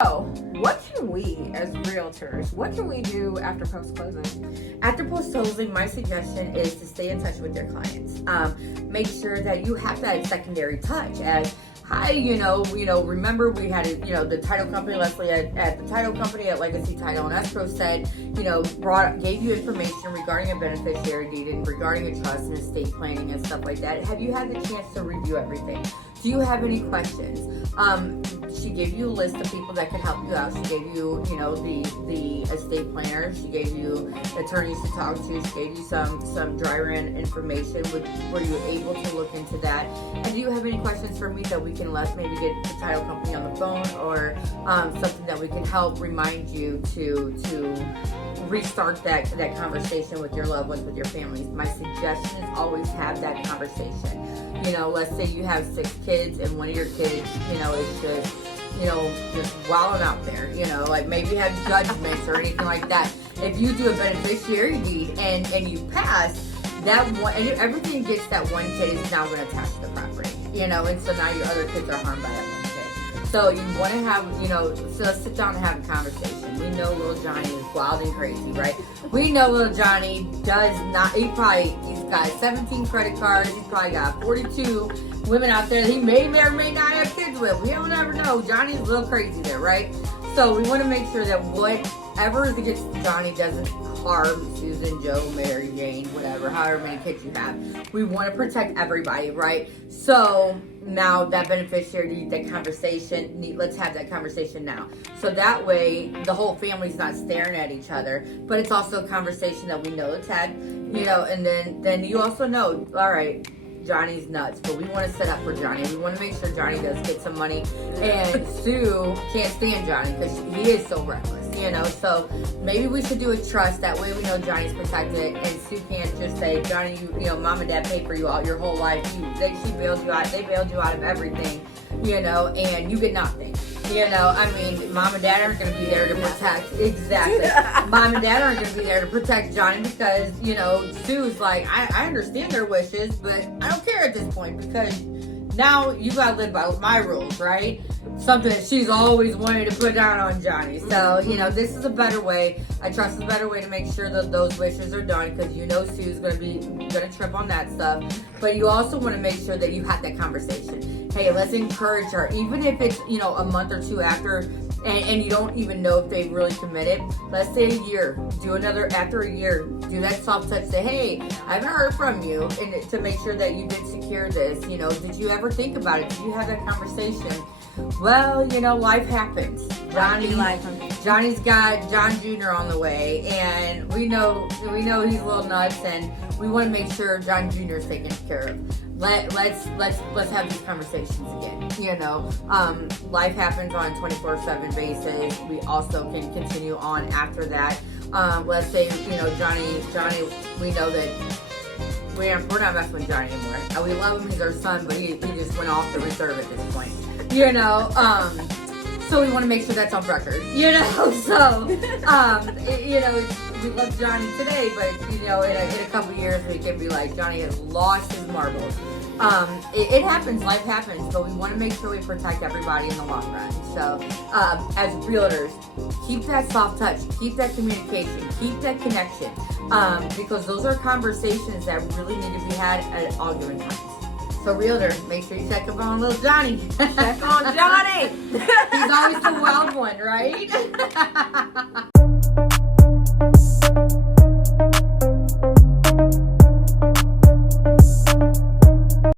So, what can we as realtors, what can we do after post-closing? After post-closing, my suggestion is to stay in touch with your clients. Make sure that you have that secondary touch as, hi, remember we had, the title company, Leslie at the title company at Legacy Title and Escrow said, gave you information regarding a beneficiary deed and regarding a trust and estate planning and stuff like that. Have you had the chance to review everything? Do you have any questions? She gave you a list of people that can help you out. She gave you, the estate planner. She gave you attorneys to talk to. She gave you some dry run information. Were you able to look into that? And do you have any questions for me that we can maybe get the title company on the phone, or something that we can help remind you to restart that conversation with your loved ones, with your families? My suggestion is always have that conversation. Let's say you have 6 kids and one of your kids, is just wilding out there, like maybe have judgments or anything like that. If you do a beneficiary deed and you pass, that one, and everything against that one kid is now going to attach to the property, and so now your other kids are harmed by that one kid. So you want to have, so let's sit down and have a conversation. We know little Johnny is wild and crazy, right? We know little Johnny does not, he's got 17 credit cards, he's probably got 42 women out there that he may or may not have kids with. We don't ever know. Johnny's a little crazy there, right? So we want to make sure that whatever is against Johnny doesn't harm Susan, Joe, Mary, Jane, whatever, however many kids you have. We want to protect everybody, right? So now that beneficiary, that conversation, let's have that conversation now. So that way the whole family's not staring at each other, but it's also a conversation that we know it's had, and then you also know, all right, Johnny's nuts, but we want to set up for Johnny. We want to make sure Johnny does get some money, and Sue can't stand Johnny because he is so reckless, so maybe we should do a trust. That way we know Johnny's protected, and Sue can't just say, Johnny, mom and dad paid for you all your whole life. They bailed you out of everything, and you get nothing. Mom and dad aren't going to be there to protect. Exactly. Mom and dad aren't going to be there to protect Johnny because, Sue's like, I understand their wishes, but I don't care at this point because now you got to live by my rules, right? Something that she's always wanted to put down on Johnny. So, this is a better way. I trust is a better way to make sure that those wishes are done because Sue's going to trip on that stuff. But you also want to make sure that you have that conversation. Hey, let's encourage her, even if it's, a month or two after, and you don't even know if they've really committed. Let's say a year, after a year, do that soft touch, say, hey, I haven't heard from you, and to make sure that you did secure this, did you ever think about it? Did you have that conversation? Well, life happens. Johnny's got John Jr. on the way, and we know he's a little nuts, and we want to make sure John Jr. is taken care of. Let's have these conversations again. Life happens on a 24/7 basis. We also can continue on after that. Let's say, Johnny, we know that we're not messing with Johnny anymore. We love him, he's our son, but he just went off the reserve at this point. So we want to make sure that's on record, so, we love Johnny today, but, in a couple years, we can be like, Johnny has lost his marbles. It happens, life happens, but we want to make sure we protect everybody in the long run. So, as realtors, keep that soft touch, keep that communication, keep that connection, because those are conversations that really need to be had at all given times. So, realtor, make sure you check up on little Johnny. Check on Johnny. He's always the wild one, right?